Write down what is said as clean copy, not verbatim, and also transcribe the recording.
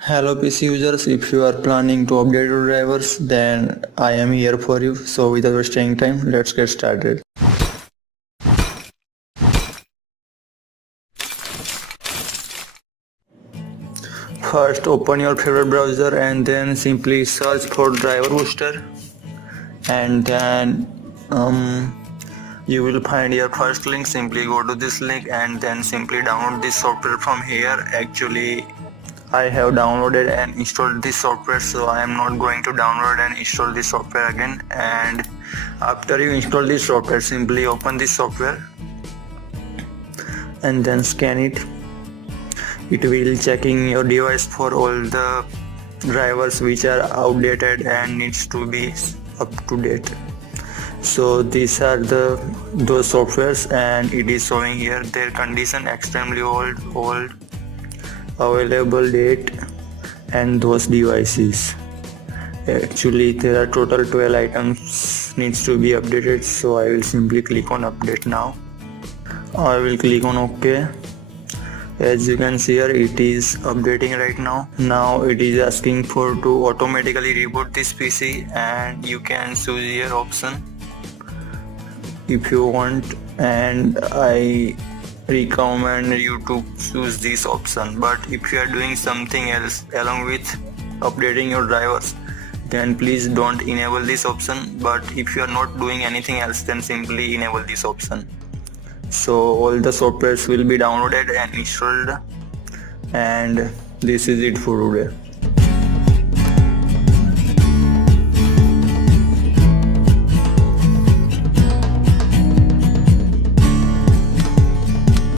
Hello PC users, if you are planning to update your drivers, then I am here for you. So without wasting time, let's get started. First open your favorite browser and then simply search for driver booster, and then you will find your first link. Simply go to this link and then simply download this software from here. Actually I have downloaded and installed this software, so I am not going to download and install this software again. And after you install this software, simply open this software and then scan it. It will checking your device for all the drivers which are outdated and needs to be up to date. So these are those softwares, and it is showing here their condition: extremely old, available date, and those devices. Actually there are total 12 items needs to be updated, so I will simply click on update now. I will click on OK. As you can see here, it is updating right now. Now it is asking for to automatically reboot this PC, and you can choose your option if you want, and I recommend you to choose this option. But if you are doing something else along with updating your drivers, then please don't enable this option. But if you are not doing anything else, then simply enable this option. So all the softwares will be downloaded and installed, and this is it for today.